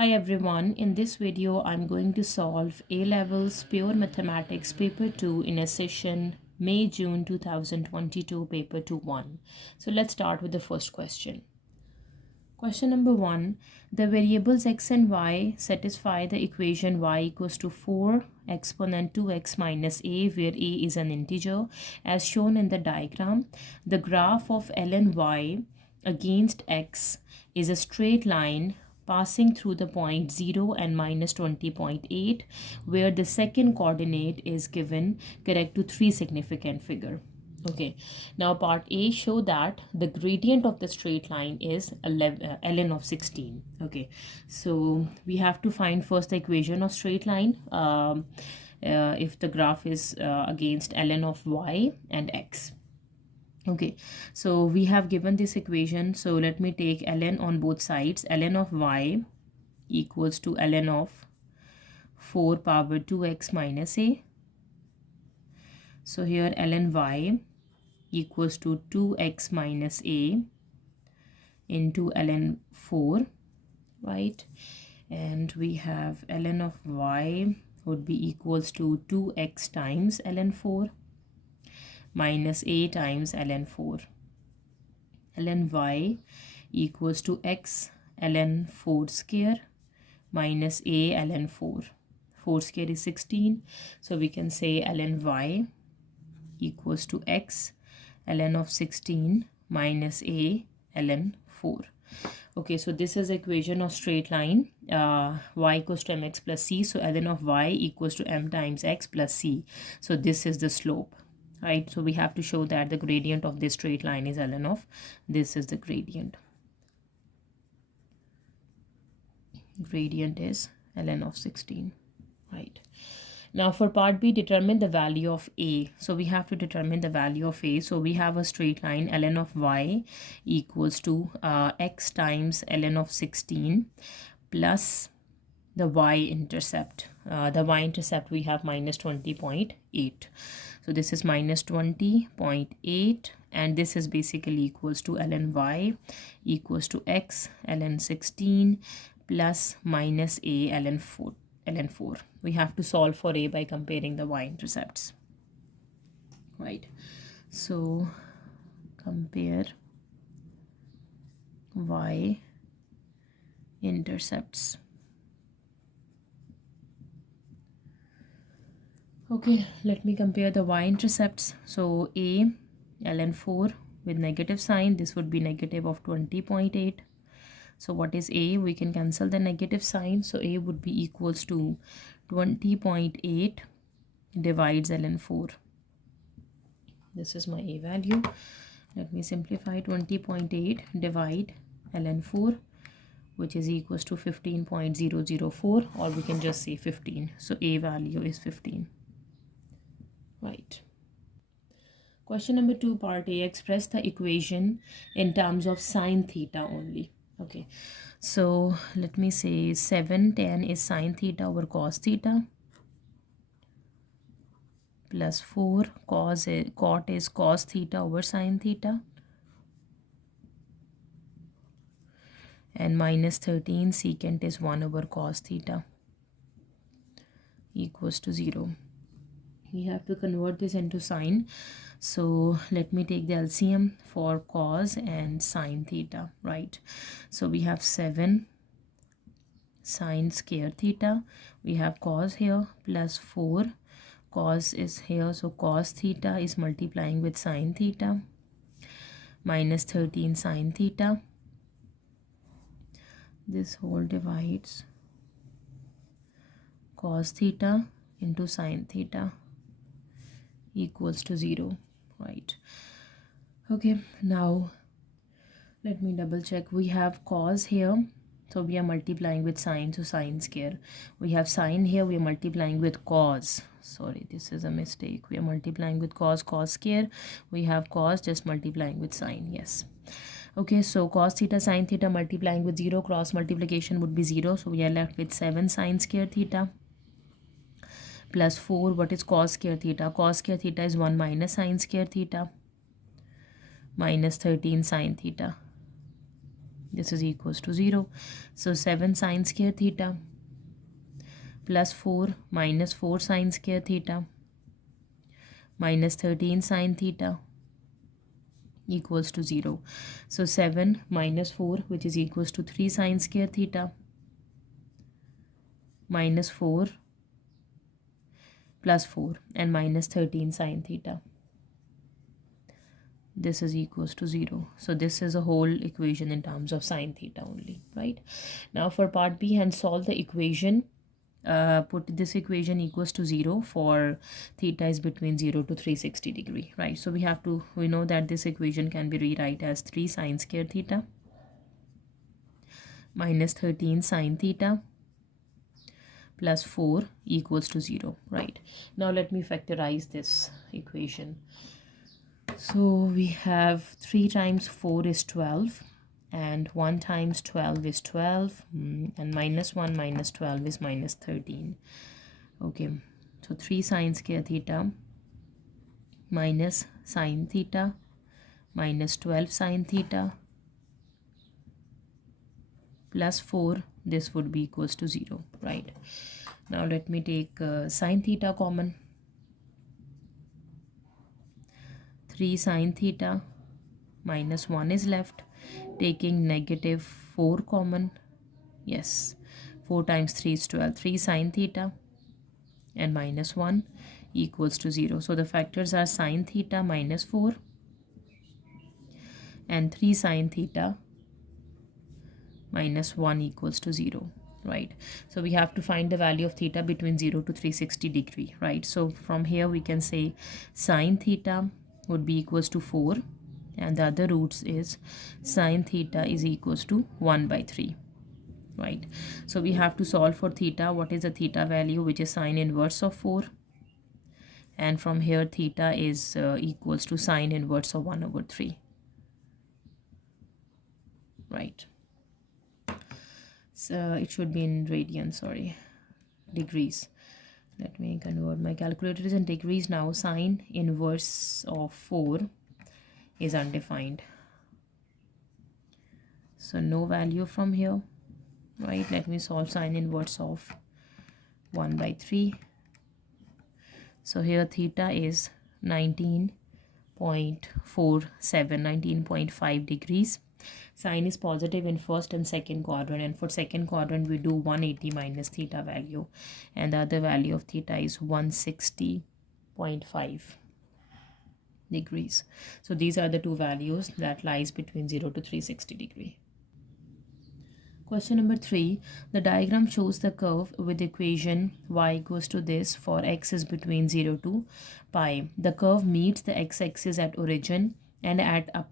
Hi everyone, in this video I'm going to solve A-Levels Pure Mathematics Paper 2 in a session May-June 2022 Paper 2-1. So let's start with the first question. Question number 1. The variables x and y satisfy the equation y equals to 4 exponent 2x minus a, where a is an integer, as shown in the diagram. The graph of ln y against x is a straight line passing through the point 0 and minus 20.8, where the second coordinate is given correct to 3 significant figure. Okay, now part A show that the gradient of the straight line is ln of 16. Okay, so we have to find first the equation of straight line if the graph is against ln of y and x. Okay, so we have given this equation, so let me take ln on both sides. Ln of y equals to ln of 4 power 2x minus a. So here ln y equals to 2x minus a into ln 4, right? And we have ln of y would be equals to 2x times ln 4 minus a times ln 4. ln y equals to x ln 4 square minus a ln 4. 4 square is 16, so we can say ln y equals to x ln of 16 minus a ln 4. Okay, so this is equation of straight line y equals to mx plus c. So ln of y equals to m times x plus c. So this is the slope, right? So we have to show that the gradient of this straight line is ln of, this is the gradient. Gradient is ln of 16, right? Now for part B, determine the value of a. So we have to determine the value of a. So we have a straight line ln of y equals to x times ln of 16 plus the y-intercept. The y-intercept we have minus 20.8. So this is minus 20.8, and this is basically equals to ln y equals to x ln 16 plus minus a ln 4. We have to solve for a by comparing the y-intercepts, right? So compare y-intercepts. Okay, let me compare the y-intercepts. So a ln 4 with negative sign, this would be negative of 20.8. So what is a? We can cancel the negative sign. So a would be equals to 20.8 divides ln 4. This is my a value. Let me simplify. 20.8 divide ln 4, which is equals to 15.004, or we can just say 15. So a value is 15, right? Question number 2, part A, express the equation in terms of sine theta only. Okay, so let me say 7tan is sine theta over cos theta plus 4 cot is cos theta over sine theta, and minus 13 secant is 1 over cos theta equals to 0. We have to convert this into sine. So let me take the LCM for cos and sine theta, right? So we have 7 sine square theta. We have cos here plus 4. Cos is here, so cos theta is multiplying with sine theta minus 13 sine theta. This whole divides cos theta into sine theta equals to 0, right? Okay, now let me double check. We have cos here, so we are multiplying with sine, so sine square. We have sine here, we are multiplying with cos. Sorry, this is a mistake. We are multiplying with cos square. We have cos, just multiplying with sine, yes. Okay, so cos theta sine theta multiplying with 0, cross multiplication would be 0. So we are left with 7 sine square theta plus 4. What is cos square theta? Cos square theta is 1 minus sine square theta minus 13 sine theta. This is equals to 0. So 7 sine square theta plus 4 minus 4 sine square theta minus 13 sine theta equals to 0. So 7 minus 4, which is equals to 3 sine square theta minus 4 plus 4 and minus 13 sine theta. This is equals to 0. So this is a whole equation in terms of sine theta only, right? Now for part B, and solve the equation. Put this equation equals to 0 for theta is between 0 to 360 degree, right? So we know that this equation can be rewrite as 3 sine square theta minus 13 sine theta plus 4 equals to 0, right? Now let me factorize this equation. So we have 3 times 4 is 12 and 1 times 12 is 12 and minus 1 minus 12 is minus 13. Okay, so 3 sine square theta minus sine theta minus 12 sine theta plus 4, this would be equals to 0, right? Now let me take sine theta common. 3 sine theta minus 1 is left. Taking negative 4 common. Yes, 4 times 3 is 12. 3 sine theta and minus 1 equals to 0. So the factors are sine theta minus 4 and 3 sine theta minus 1 equals to 0, right? So we have to find the value of theta between 0 to 360 degree, right? So from here we can say sine theta would be equals to 4 and the other roots is sine theta is equals to 1 by 3, right? So we have to solve for theta. What is the theta value, which is sine inverse of 4, and from here theta is equals to sine inverse of 1 over 3, right? So it should be in radians, sorry, degrees. Let me convert my calculators in degrees now. Sine inverse of 4 is undefined, so no value from here, right? Let me solve sine inverse of 1 by 3. So here theta is 19.47, 19.5 degrees. Sine is positive in first and second quadrant, and for second quadrant we do 180 minus theta value, and the other value of theta is 160.5 degrees. So these are the two values that lies between 0 to 360 degree. Question number 3. The diagram shows the curve with equation y equals to this for x is between 0 to pi. The curve meets the x-axis at origin and at the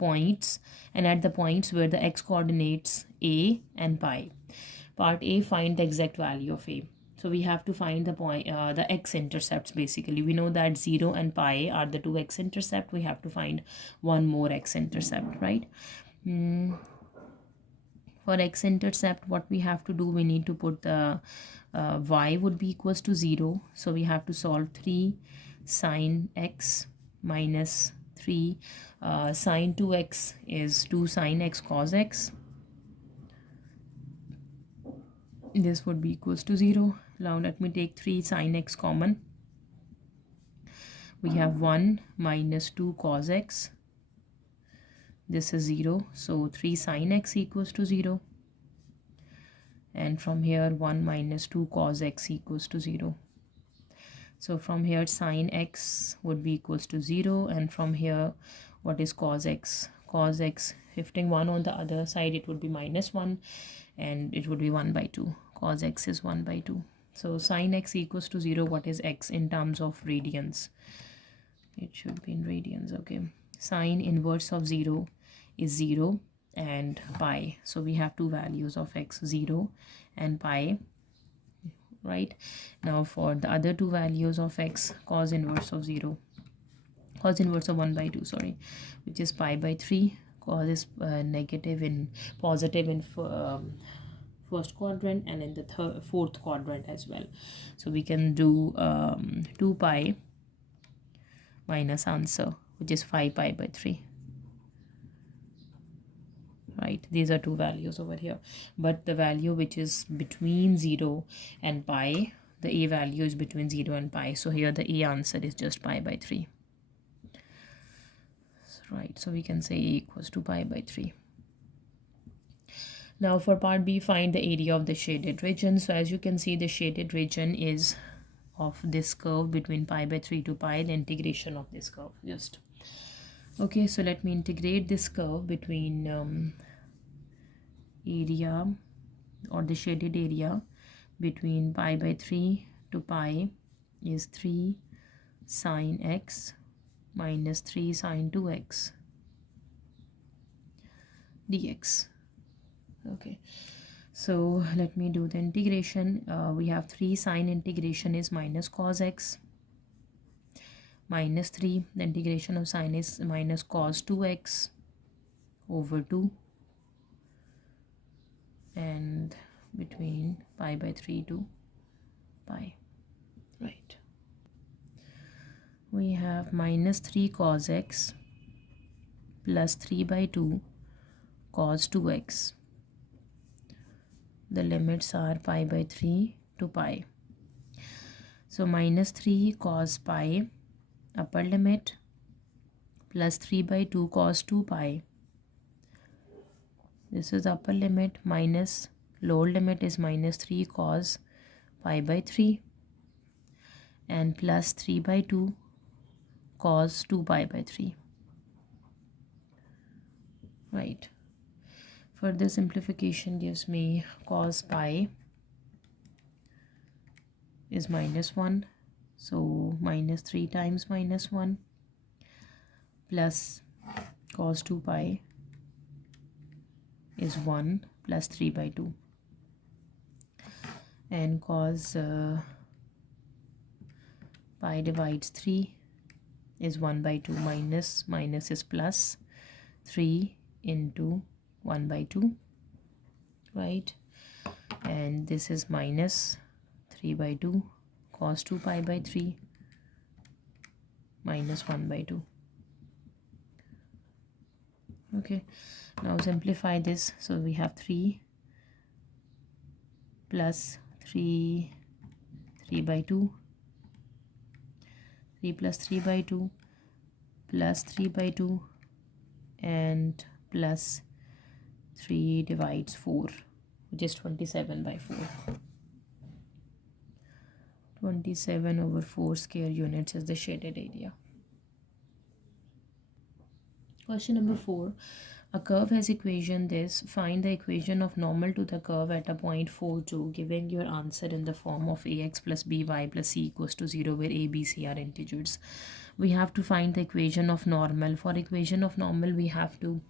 points where the x coordinates a and pi. Part A, find the exact value of a. So we have to find the point, the x-intercepts basically. We know that 0 and pi are the two x-intercept. We have to find one more x-intercept, right? For x-intercept, what we have to do, we need to put the y would be equals to 0. So we have to solve 3 sine x minus 3 sine 2x is 2 sine x cos x. This would be equals to 0. Now let me take 3 sine x common. We have 1 minus 2 cos x. This is 0. So 3 sine x equals to 0. And from here 1 minus 2 cos x equals to 0. So from here sine x would be equals to 0. And from here what is cos x? Cos x, shifting 1 on the other side, it would be minus 1. And it would be 1 by 2. Cos x is 1 by 2. So sine x equals to 0. What is x in terms of radians? It should be in radians. Okay. Sine inverse of 0 is 0 and pi. So we have two values of x, 0 and pi, right? Now for the other two values of x, cos inverse of 0, cos inverse of 1 by 2, sorry, which is pi by 3. Cos is negative in positive in first quadrant and in the fourth quadrant as well. So we can do 2 pi minus answer, which is 5 pi by 3, right? These are two values over here, but the value which is between 0 and pi, the a value is between 0 and pi, so here the a answer is just pi by 3, right? So we can say a equals to pi by 3. Now for part B, find the area of the shaded region. So as you can see, the shaded region is of this curve between pi by 3 to pi, the integration of this curve just. Okay, so let me integrate this curve between area or the shaded area between pi by 3 to pi is 3 sine x minus 3 sine 2x dx. Okay, so let me do the integration. We have 3 sine integration is minus cos x minus 3, the integration of sine is minus cos 2x over 2, and between pi by 3 to pi, right? We have minus 3 cos x plus 3 by 2 cos 2x. The limits are pi by 3 to pi. So minus 3 cos pi upper limit plus 3 by 2 cos 2 pi. This is upper limit, minus lower limit is minus 3 cos pi by 3 and plus 3 by 2 cos 2 pi by 3, right? Further simplification gives me cos pi is minus 1, so minus 3 times minus 1 plus cos 2 pi is 1 plus 3 by 2, and cos pi divides 3 is 1 by 2, minus is plus, 3 into 1 by 2, right? And this is minus 3 by 2 cos 2 pi by 3 minus 1 by 2. Okay, now simplify this. So we have 3 plus 3 by 2, 3 plus 3 by 2 plus 3 by 2 and plus 3 divides 4, which is 27 by 4. 27 over 4 square units is the shaded area. Question number 4. A curve has equation this. Find the equation of normal to the curve at a point 4, 2, giving your answer in the form of ax plus by plus c equals to 0, where a, b, c are integers. We have to find the equation of normal. For equation of normal, we have to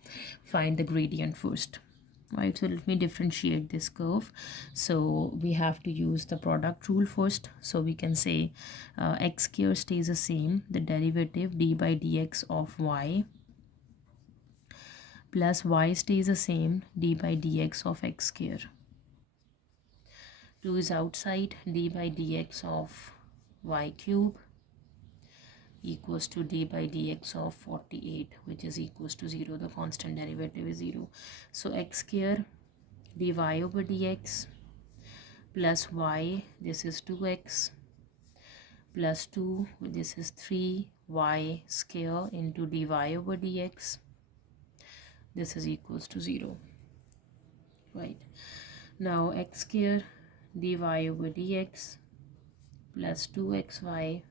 find the gradient first, right? So let me differentiate this curve. So we have to use the product rule first. So we can say x square stays the same, the derivative d by dx of y plus y stays the same, d by dx of x square. 2 is outside, d by dx of y cube equals to d by dx of 48, which is equals to 0. The constant derivative is 0. So x square dy over dx plus y, this is 2x, plus 2, this is 3y square into dy over dx. This is equals to 0, right? Now x square dy over dx plus 2xy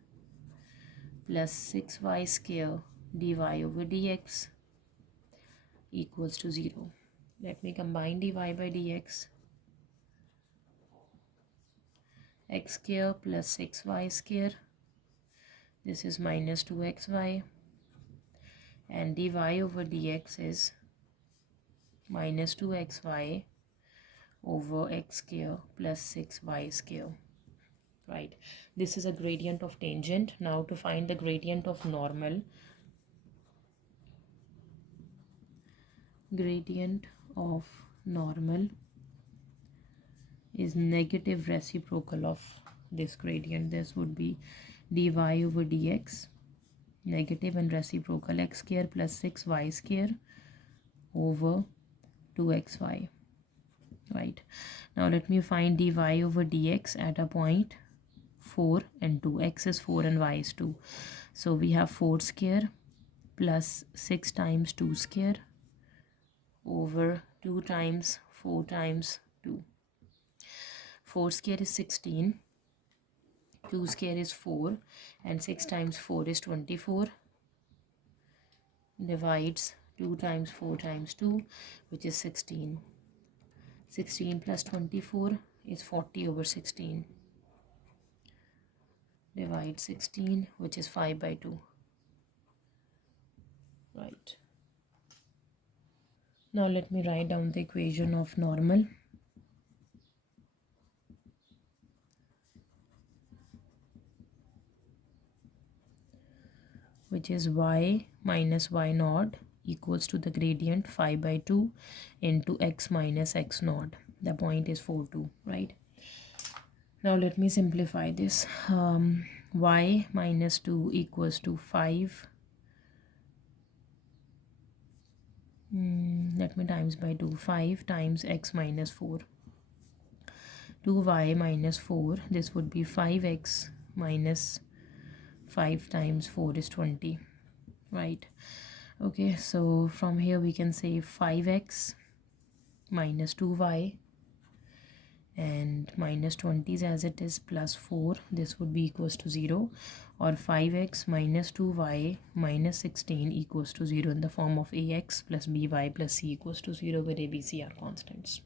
plus 6y square dy over dx equals to 0. Let me combine dy by dx. X square plus 6y square, this is minus 2xy, and dy over dx is minus 2xy over x square plus 6y square, right? This is a gradient of tangent. Now to find the gradient of normal, gradient of normal is negative reciprocal of this gradient. This would be dy over dx, negative and reciprocal x square plus 6y square over 2xy, right? Now let me find dy over dx at a point 4 and 2. X is 4 and y is 2. So we have 4 square plus 6 times 2 square over 2 times 4 times 2. 4 square is 16, 2 square is 4, and 6 times 4 is 24. Divides 2 times 4 times 2, which is 16. 16 plus 24 is 40 over 16. Divide 16, which is 5 by 2. Right. Now let me write down the equation of normal. Which is y minus y naught equals to the gradient 5 by 2 into x minus x naught. The point is 4, 2, right? Now let me simplify this. Y minus 2 equals to 5. Let me times by 2. 5 times x minus 4. 2y minus 4. This would be 5x minus 5 times 4 is 20, right? Okay, so from here we can say 5x minus 2y and minus 20 is as it is plus 4. This would be equals to 0, or 5x minus 2y minus 16 equals to 0 in the form of ax plus by plus c equals to 0, where a, b, c are constants.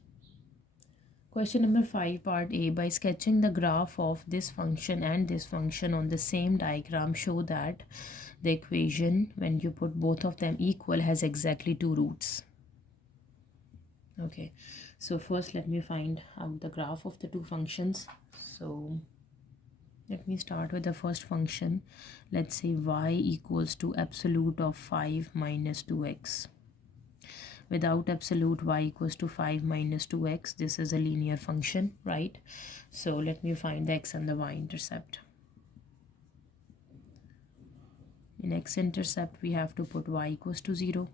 Question number 5, part A. By sketching the graph of this function and this function on the same diagram, show that the equation, when you put both of them equal, has exactly 2 roots. Okay, so first let me find out the graph of the two functions. So let me start with the first function. Let's say y equals to absolute of 5 minus 2x. Without absolute, y equals to 5 minus 2x. This is a linear function, right? So let me find the x and the y-intercept. In x-intercept, we have to put y equals to 0.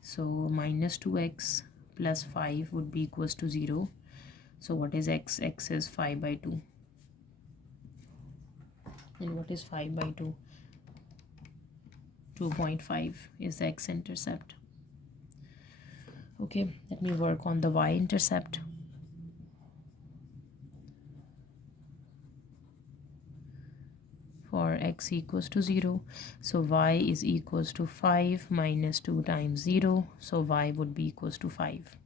So minus 2x plus 5 would be equals to 0. So what is x? X is 5 by 2. And what is 5 by 2? 2.5 is the x-intercept. Okay, let me work on the y-intercept. For x equals to 0, so y is equals to 5 minus 2 times 0, so y would be equals to 5.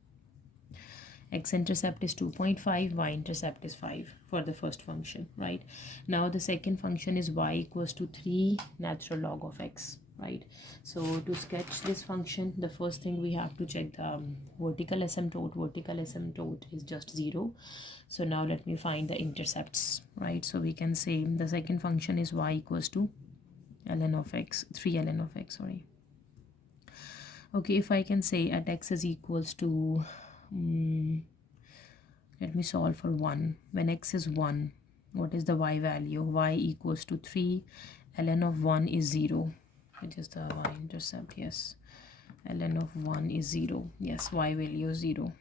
X-intercept is 2.5, y-intercept is 5 for the first function, right? Now the second function is y equals to 3 natural log of x, right? So to sketch this function, the first thing we have to check the vertical asymptote. Vertical asymptote is just 0. So now let me find the intercepts, right? So we can say the second function is y equals to ln of x, 3 ln of x, sorry. Okay, if I can say at x is equals to let me solve for 1. When x is 1, what is the y value? Y equals to 3 ln of 1 is 0, which is the y-intercept. Yes, ln of 1 is 0. Yes, y value is 0.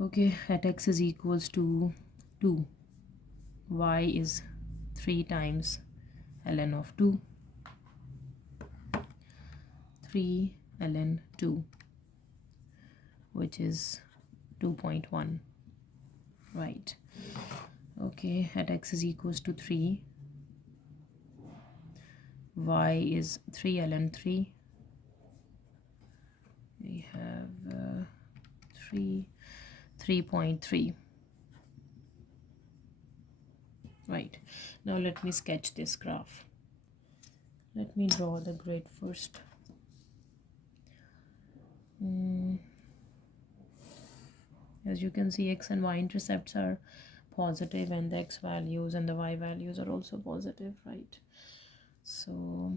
Okay, at x is equals to 2, y is 3 times ln of 2, 3 ln 2, which is 2.1, right? Okay, at x is equals to 3, y is 3 ln 3, we have 3.3. Right, now let me sketch this graph. Let me draw the grid first. As you can see, x and y intercepts are positive, and the x values and the y values are also positive, right? So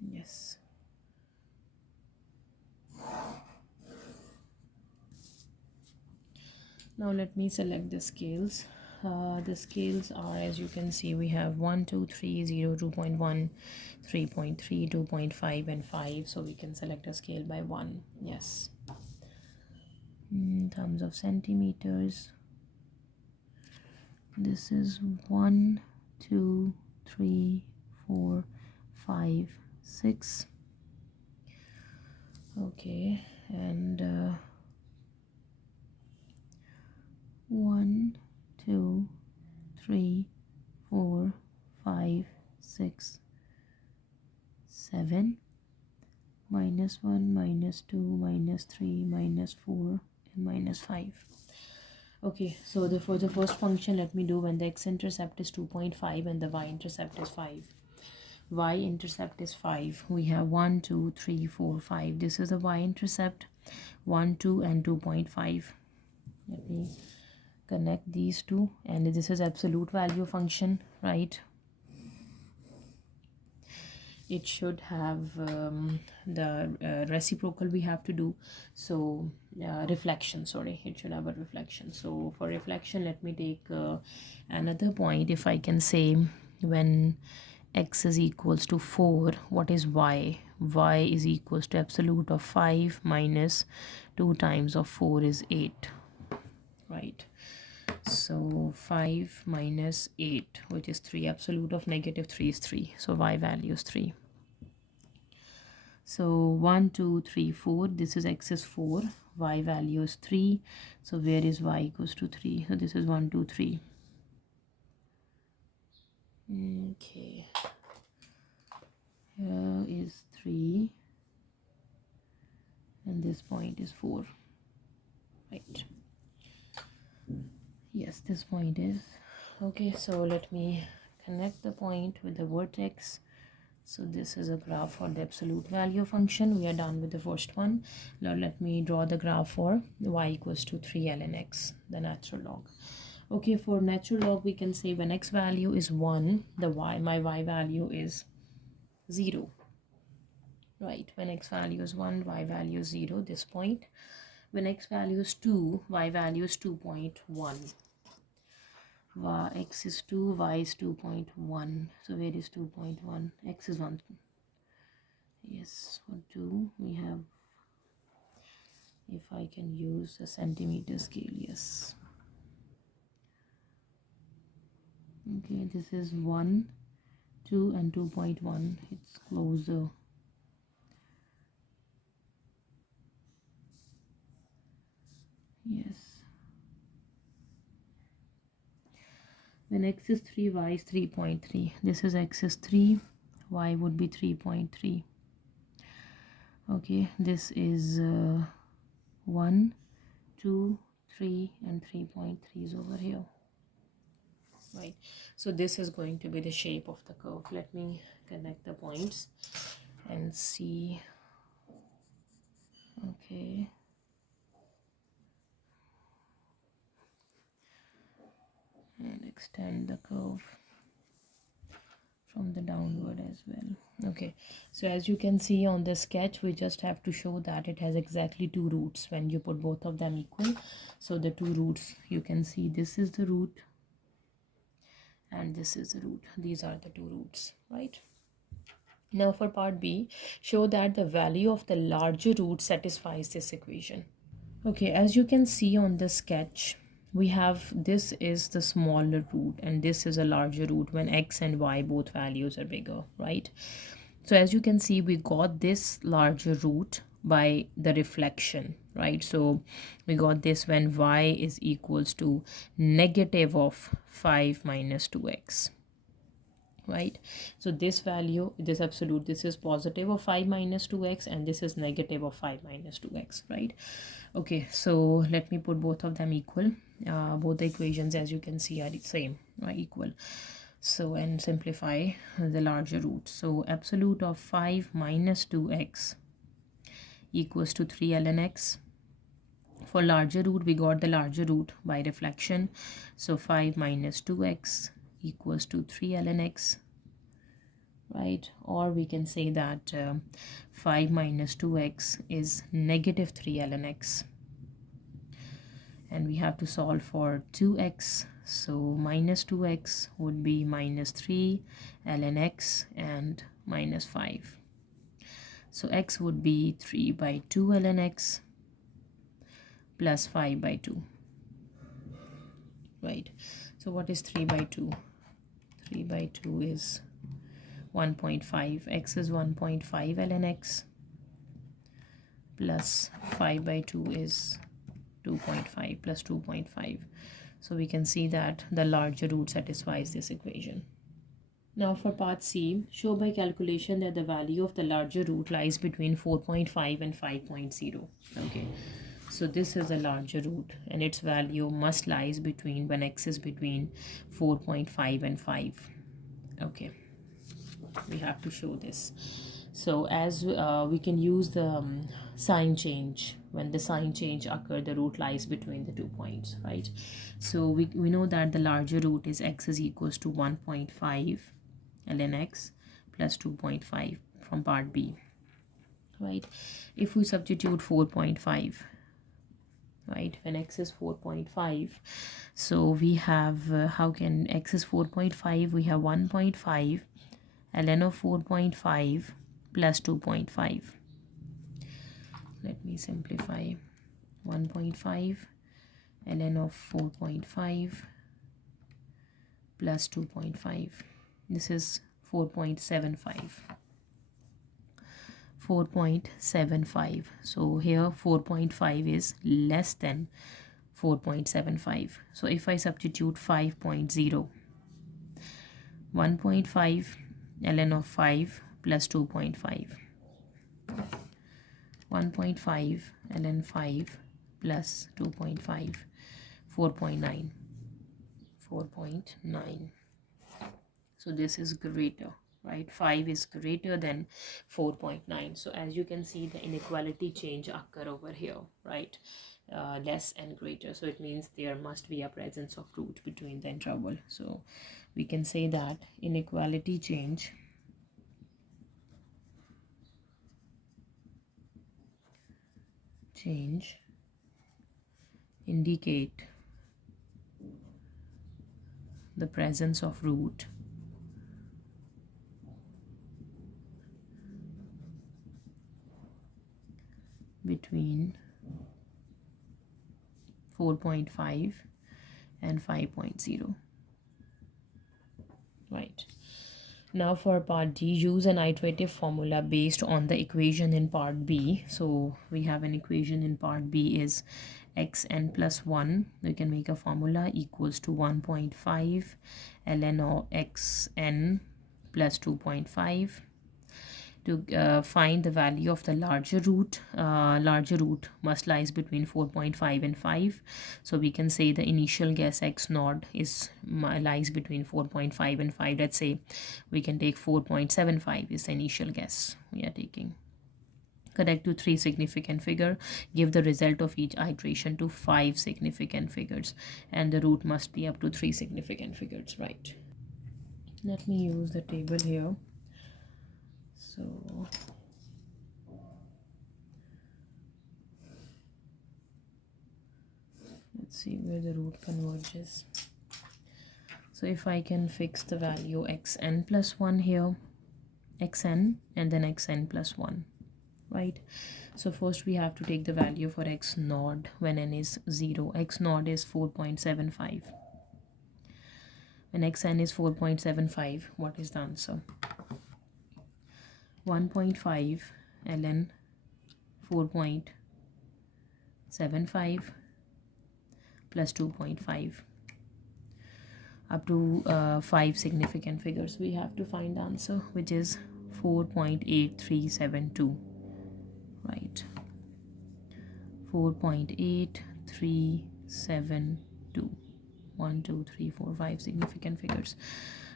yes, now let me select the scales. The scales are, as you can see, we have 1 2 3 0 2.1 3.3 2.5 and 5, so we can select a scale by 1. Yes. In terms of centimeters, this is 1 2 3 4 5 6. Okay, and 1 2 3 4 5 6 7, -1 -2 -3 -4 and -5. Okay, so for the first function, let me do when the x-intercept is 2.5 and the y-intercept is 5. Y-intercept is 5. We have 1 2 3 4 5. This is the y-intercept, 1 2 and 2.5. Let me connect these two, and this is absolute value function, right? It should have the reciprocal we have to do, so reflection, sorry, it should have a reflection. So for reflection, let me take another point. If I can say, when x is equals to 4, what is y? Y is equals to absolute of 5 minus 2 times of 4 is 8, right? So 5 minus 8, which is 3. Absolute of -3 is 3, so y value is 3. So 1 2 3 4, this is x is 4, y value is 3, so where is y equals to 3? So this is 1 2 3. Okay, here is 3 and this point is 4, right? Yes, this point is okay. So let me connect the point with the vertex. So this is a graph for the absolute value function. We are done with the first one. Now let me draw the graph for y equals to 3 ln x, the natural log. Okay, for natural log, we can say when x value is 1, my y value is 0, right? When x value is 1, y value is 0, this point. When x value is 2, y value is 2.1. X is 2, y is 2.1. So where is 2.1? X is 1. Yes, for 2 we have, if I can use a centimeter scale, yes. Okay, this is 1, 2 and 2.1. It's closer. Yes. When x is 3, y is 3.3. This is x is 3, y would be 3.3. Okay, this is 1, 2, 3 and 3.3 is over here, right? So this is going to be the shape of the curve. Let me connect the points and see. Okay, and extend the curve from the downward as well. Okay, so as you can see on the sketch, we just have to show that it has exactly 2 roots when you put both of them equal. So the 2 roots, you can see this is the root and this is the root. These are the 2 roots, right? Now for part B, show that the value of the larger root satisfies this equation. Okay, as you can see on the sketch, we have, this is the smaller root and this is a larger root when x and y both values are bigger, right? So as you can see, we got this larger root by the reflection, right? So we got this when y is equals to negative of 5 minus 2x, right? So this value, this absolute, this is positive of 5 minus 2x and this is negative of 5 minus 2x, right? Okay, so let me put both of them equal. Both the equations, as you can see, are the same, right? Equal. So, and simplify the larger root. So absolute of 5 minus 2x equals to 3 ln x. For larger root, we got the larger root by reflection. So 5 minus 2x equals to 3 ln x, right? Or we can say that 5 minus 2x is negative 3 ln x. And we have to solve for 2x So minus 2x would be minus 3 ln x and minus 5. So x would be 3 by 2 ln x plus 5 by 2, right? So what is 3 by 2? 3 by 2 is 1.5. X is 1.5 ln x plus 5 by 2 is 2.5 plus 2.5. So we can see that the larger root satisfies this equation. Now for part C, show by calculation that the value of the larger root lies between 4.5 and 5.0. Okay, so this is the larger root and its value must lies between, when x is between 4.5 and 5. Okay, we have to show this. So as we can use the sign change. When the sign change occur, the root lies between the 2 points, right? So we know that the larger root is x is equals to 1.5 ln x plus 2.5 from part B, right? If we substitute 4.5, right, when x is 4.5, so we have how can x is 4.5, we have 1.5 ln of 4.5 plus 2.5. Let me simplify. 1.5 ln of 4.5 plus 2.5. This is 4.75. 4.75. So here 4.5 is less than 4.75. So if I substitute 5.0, 1.5 ln of 5 plus 2.5. 1.5 ln 5 plus 2.5, 4.9. 4.9. So this is greater, right? 5 is greater than 4.9. So as you can see, the inequality change occur over here, right? Less and greater. So it means there must be a presence of root between the interval. So we can say that inequality change indicate the presence of root between 4.5 and 5.0, right? Now for part D, use an iterative formula based on the equation in part B. So we have an equation in part B is xn plus 1. We can make a formula equals to 1.5 ln of xn plus 2.5. To find the value of the larger root must lies between 4.5 and 5. So we can say the initial guess x naught is lies between 4.5 and 5. Let's say we can take 4.75 is the initial guess we are taking. Connect to 3 significant figure, give the result of each iteration to 5 significant figures, and the root must be up to 3 significant figures, right? Let me use the table here. So let's see where the root converges. So if I can fix the value xn plus 1 here, xn and then xn plus 1, right? So first we have to take the value for x naught when n is 0. X naught is 4.75. When xn is 4.75, what is the answer? 1.5 ln 4.75 plus 2.5 up to 5 significant figures. We have to find the answer, which is 4.8372, right? 4.8372. 1, 2, 3, 4, 5 significant figures.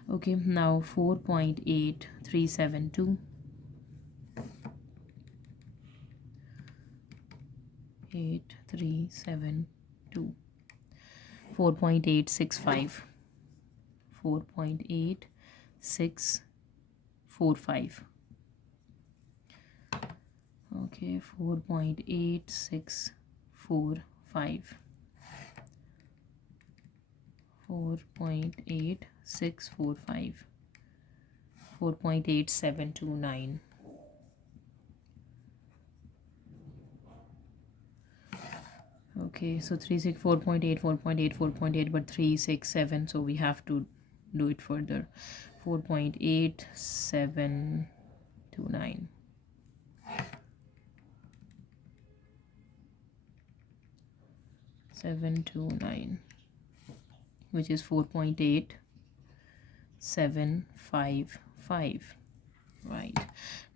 Okay, now 4.8372 8372, 4.865, 4.8645. Okay, 4.8645, 4.8645, 4.8729. Okay, so 4.8, 4.8, 4.8, but 3, 6, 7, so we have to do it further. 4.8729. Which is 4.8755. Right,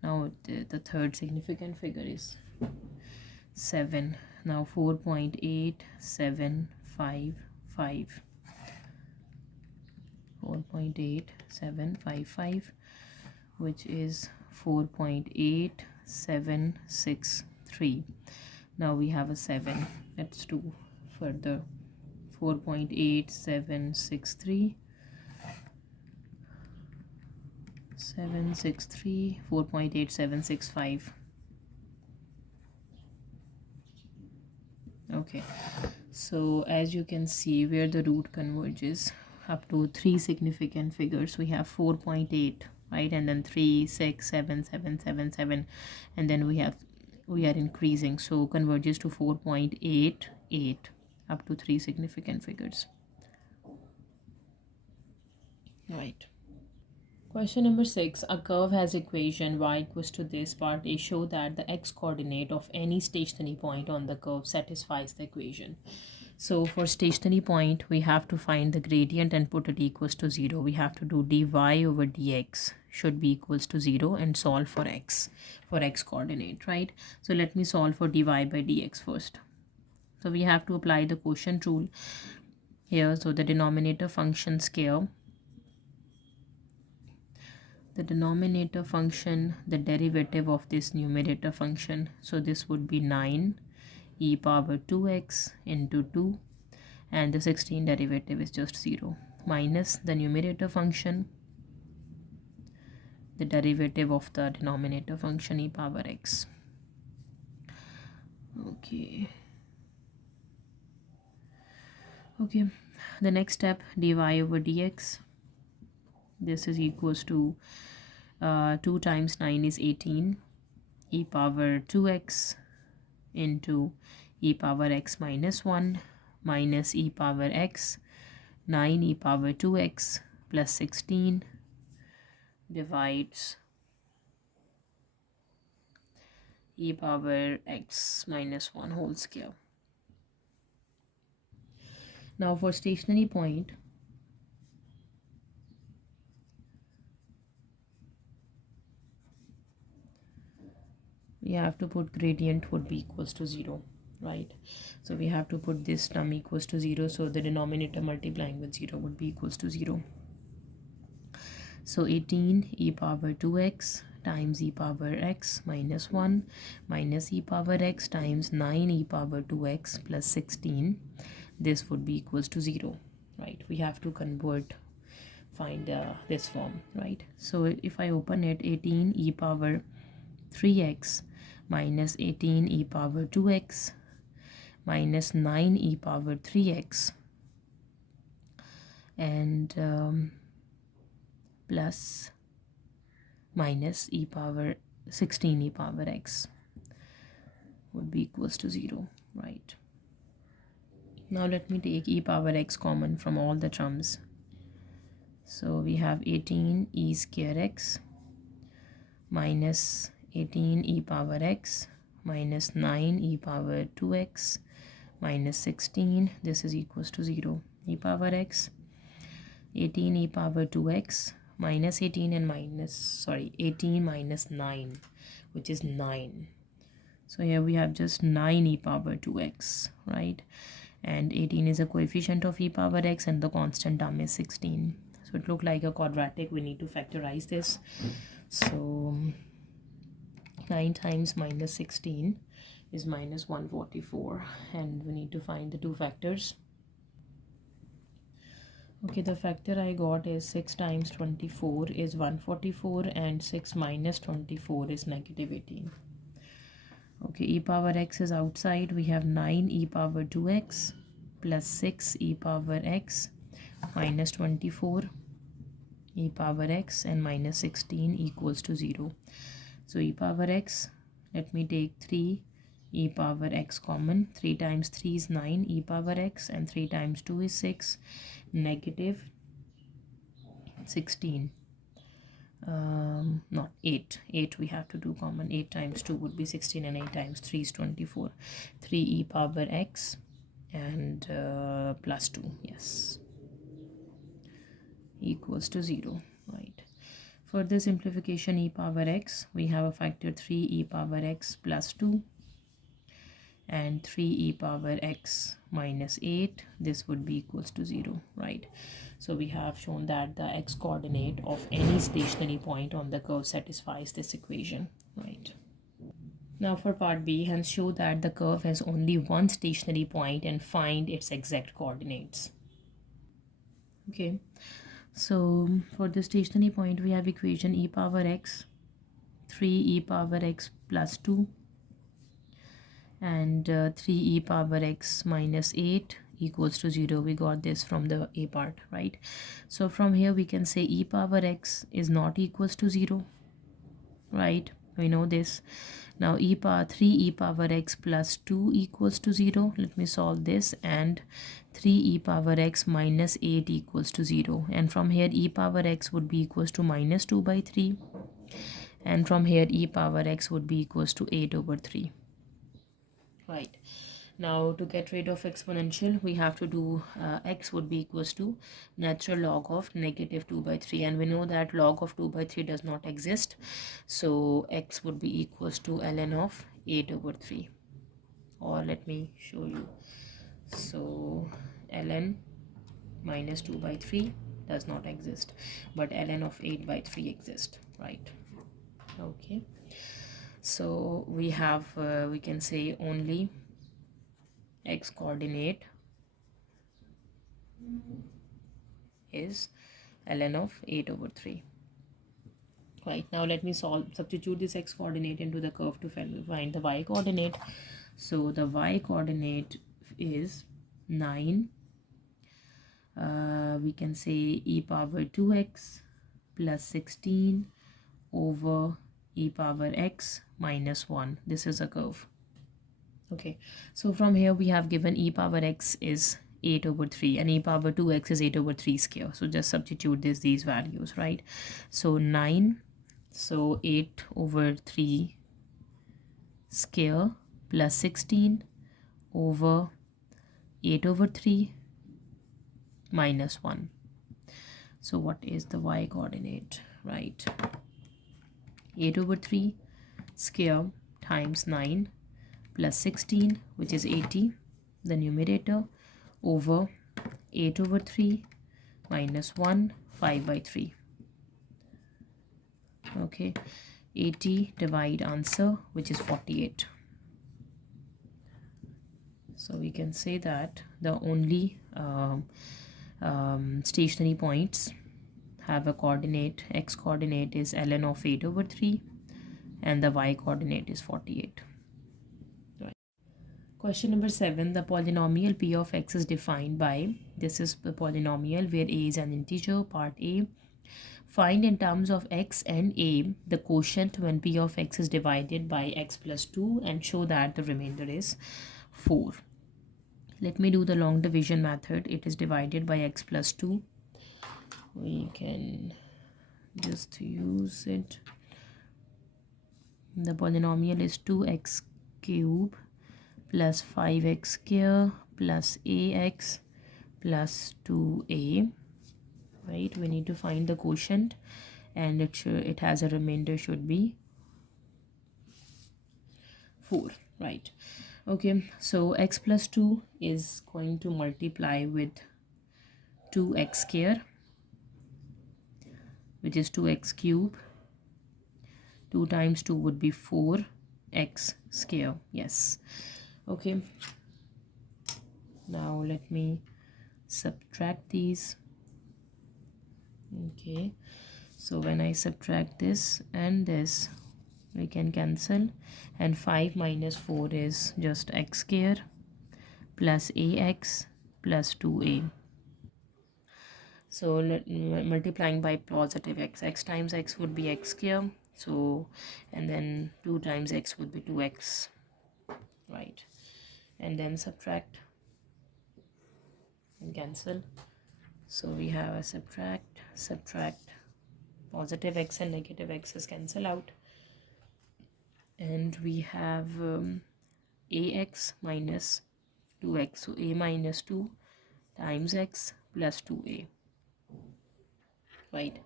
now the third significant figure is 7. Now 4.8755, 4.8755, which is 4.8763. Now we have a 7. Let's do further. 4.8763, 763, 4.8765. Okay, so as you can see, where the root converges up to 3 significant figures, we have 4.8, right, and then 3, 6, 7, 7, 7, 7, and then we are increasing, so converges to 4.88 up to 3 significant figures. Right. Question number 6. A curve has equation y equals to this. Part A, show that the x coordinate of any stationary point on the curve satisfies the equation. So for stationary point, we have to find the gradient and put it equals to 0. We have to do dy over dx should be equals to 0 and solve for x coordinate, right? So let me solve for dy by dx first. So we have to apply the quotient rule here. So the denominator function scale, the denominator function, the derivative of this numerator function, so this would be 9 e power 2x into 2, and the 16 derivative is just 0, minus the numerator function, the derivative of the denominator function e power x. Okay, the next step, dy over dx, this is equals to 2 times 9 is 18 e power 2x into e power x minus 1 minus e power x, 9 e power 2x plus 16 divides e power x minus 1 whole square. Now for stationary point, we have to put gradient would be equals to 0, right? So we have to put this term equals to 0, so the denominator multiplying with 0 would be equals to 0. So 18 e power 2x times e power x minus 1 minus e power x times 9 e power 2x plus 16, this would be equals to 0, right? We have to find this form, right? So if I open it, 18 e power 3x minus 18 e power 2x minus 9 e power 3x and plus minus e power 16 e power x would be equals to 0, right? Now let me take e power x common from all the terms. So we have 18 e square x minus 18 e power x minus 9 e power 2x minus 16, this is equals to 0. E power x, 18 e power 2x minus 18 and 18 minus 9, which is 9. So here we have just 9 e power 2x, right? And 18 is a coefficient of e power x and the constant term is 16. So it looks like a quadratic. We need to factorize this. So 9 times minus 16 is minus 144, and we need to find the two factors. Okay, the factor I got is 6 times 24 is 144 and 6 minus 24 is negative 18. Okay, e power x is outside. We have 9 e power 2x plus 6 e power x minus 24 e power x and minus 16 equals to 0. So e power x, let me take 3 e power x common. 3 times 3 is 9 e power x, and 3 times 2 is 6, negative 16. Not 8 we have to do common. 8 times 2 would be 16, and 8 times 3 is 24. 3 e power x and plus 2, yes, equals to 0, right? Further simplification, e power x, we have a factor 3 e power x plus 2 and 3 e power x minus 8. This would be equals to 0, right? So we have shown that the x coordinate of any stationary point on the curve satisfies this equation, right? Now for part B, hence show that the curve has only one stationary point and find its exact coordinates. Okay, so for the stationary point we have equation e power x, 3 e power x plus 2 and 3 e power x minus 8 equals to 0. We got this from the a part, right? So from here we can say e power x is not equals to 0, right? We know this. Now 3 e power x plus 2 equals to 0. Let me solve this. And 3 e power x minus 8 equals to 0. And from here e power x would be equals to minus 2 by 3. And from here e power x would be equals to 8 over 3. Right. Now to get rid of exponential, we have to do x would be equals to natural log of negative 2 by 3, and we know that log of 2 by 3 does not exist, so x would be equals to ln of 8 over 3. Or let me show you. So ln minus 2 by 3 does not exist, but ln of 8 by 3 exists, right? Okay, so we have we can say only x coordinate is ln of 8 over 3. Right, now let me substitute this x coordinate into the curve to find the y coordinate. So the y coordinate is 9, we can say e power 2x plus 16 over e power x minus 1. This is a curve. Okay, so from here we have given e power x is 8 over 3 and e power 2x is 8 over 3 square. So just substitute these values, right? So 9, so 8 over 3 square plus 16 over 8 over 3 minus 1. So what is the y coordinate, right? 8 over 3 square times 9 plus 16, which is 80, the numerator, over 8 over 3 minus 1, 5 by 3. Okay, 80 divide answer, which is 48. So we can say that the only stationary points have a coordinate, x coordinate is ln of 8 over 3 and the y coordinate is 48. Right. Question number 7, the polynomial p of x is defined by, this is the polynomial where a is an integer. Part A, find in terms of x and a the quotient when p of x is divided by x plus 2 and show that the remainder is 4. Let me do the long division method. It is divided by x plus 2. We can just use it. The polynomial is 2x cube plus 5x square plus ax plus 2a, right? We need to find the quotient and it has a remainder should be 4, right? Okay, so x plus 2 is going to multiply with 2x square, which is 2x cube. 2 times 2 would be 4x square, yes. Okay, now let me subtract these. Okay, so when I subtract this and this, we can cancel, and 5 minus 4 is just x square plus ax plus 2a. So multiplying by positive x times x would be x square. So, and then 2 times x would be 2x, right? And then subtract and cancel. So we have a subtract, positive x and negative x's cancel out, and we have ax minus 2x. So a minus 2 times x plus 2a, right?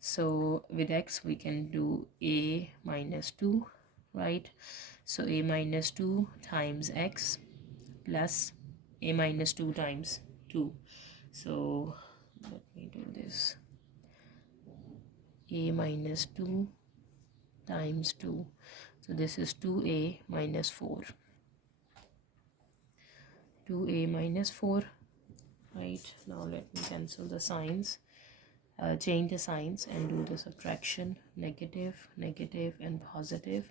So with x we can do a minus 2, right? So a minus 2 times x plus a minus 2 times 2. So let me do this. A minus 2 times 2. So this is 2a minus 4. 2a minus 4, right? Now let me cancel the signs. Change the signs and do the subtraction. Negative, negative, and positive.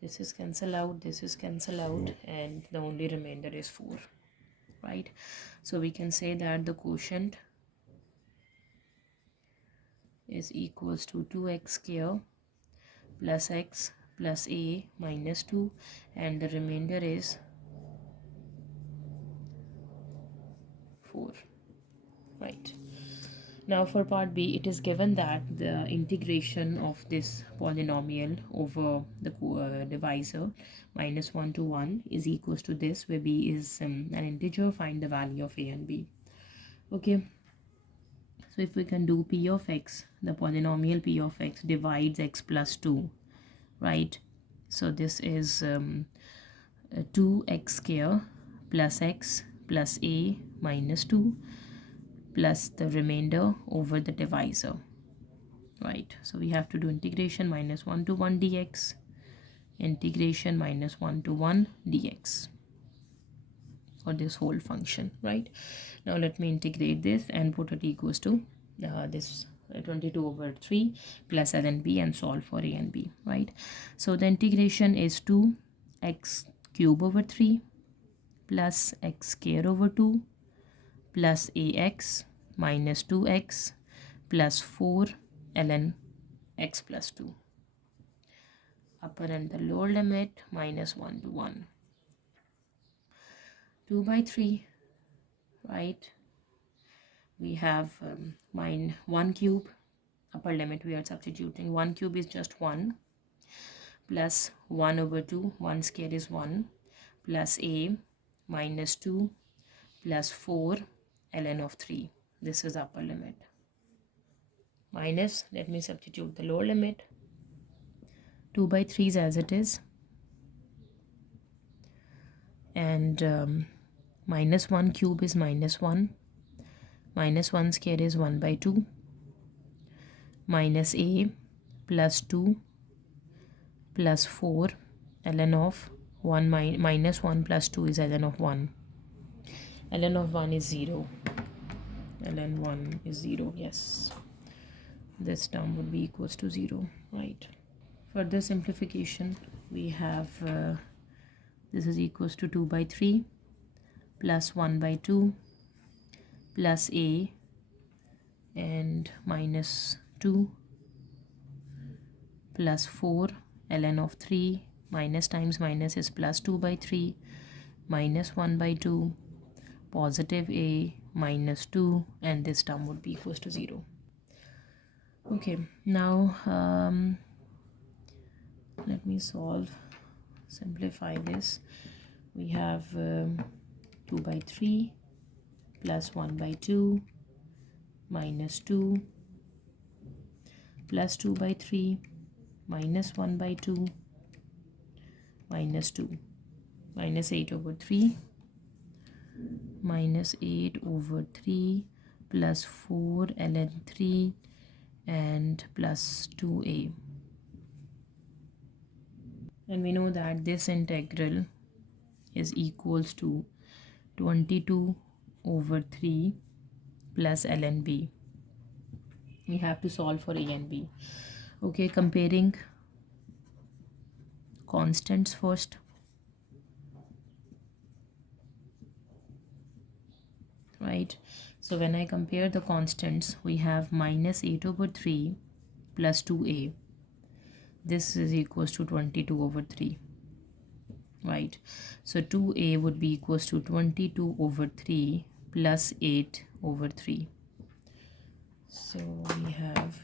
This is cancel out, this is cancel out, and the only remainder is 4, right? So we can say that the quotient is equals to 2x square plus x plus a minus 2, and the remainder is 4, right? Now for part B, it is given that the integration of this polynomial over the divisor minus 1 to 1 is equals to this, where b is an integer. Find the value of a and b. Okay, so if we can do p of x, the polynomial p of x divides x plus 2, right? So this is 2x square plus x plus a minus 2 plus the remainder over the divisor, right? So we have to do integration minus 1 to 1 dx, integration minus 1 to 1 dx for this whole function, right? Now let me integrate this and put it equals to this 22 over 3 plus ln b and solve for a and b, right? So the integration is 2x cube over 3 plus x square over 2 plus ax minus 2x plus 4 ln x plus 2. Upper and the lower limit minus 1 to 1. 2 by 3, right? We have 1 cube. Upper limit we are substituting. 1 cube is just 1 plus 1 over 2. 1 square is 1 plus a minus 2 plus 4 ln of 3. This is upper limit. Minus, let me substitute the lower limit. 2 by 3 is as it is, and minus 1 cube is minus 1, minus 1 square is 1 by 2, minus a plus 2 plus 4 ln of 1 minus 1 plus 2 is ln of 1. Ln of 1 is 0. Ln 1 is 0, yes. This term would be equals to 0, right? Further simplification, we have this is equals to 2 by 3 plus 1 by 2 plus a and minus 2 plus 4 ln of 3, minus times minus is plus 2 by 3 minus 1 by 2 positive a minus 2, and this term would be equals to 0. Okay, now let me simplify this. We have 2 by 3 plus 1 by 2 minus 2 plus 2 by 3 minus 1 by 2 minus 2 minus 8 over 3 minus 8 over 3 plus 4 ln 3 and plus 2a. And we know that this integral is equals to 22 over 3 plus ln b. We have to solve for a and b. Okay, comparing constants first, right? right? So when I compare the constants, we have minus 8 over 3 plus 2a. This is equals to 22 over 3, right? So 2a would be equals to 22 over 3 plus 8 over 3. So we have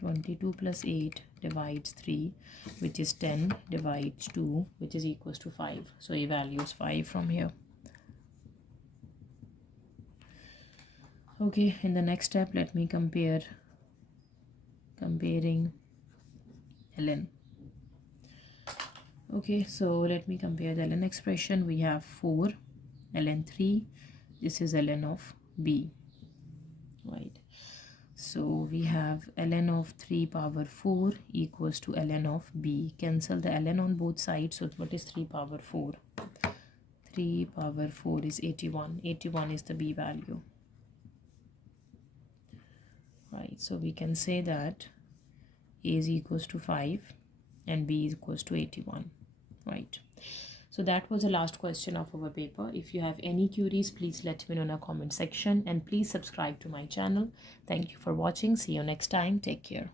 22 plus 8 divides 3, which is 10, divides 2, which is equals to 5. So a value is 5 from here. Okay, in the next step, let me comparing ln. Okay, so let me compare the ln expression. We have 4 ln 3. This is ln of b, right? So we have ln of 3 power 4 equals to ln of b. Cancel the ln on both sides. So what is 3 power 4? 3 power 4 is 81. 81 is the b value, right? So we can say that a is equals to 5 and b is equals to 81, right? So that was the last question of our paper. If you have any queries, please let me know in the comment section, and please subscribe to my channel. Thank you for watching. See you next time. Take care.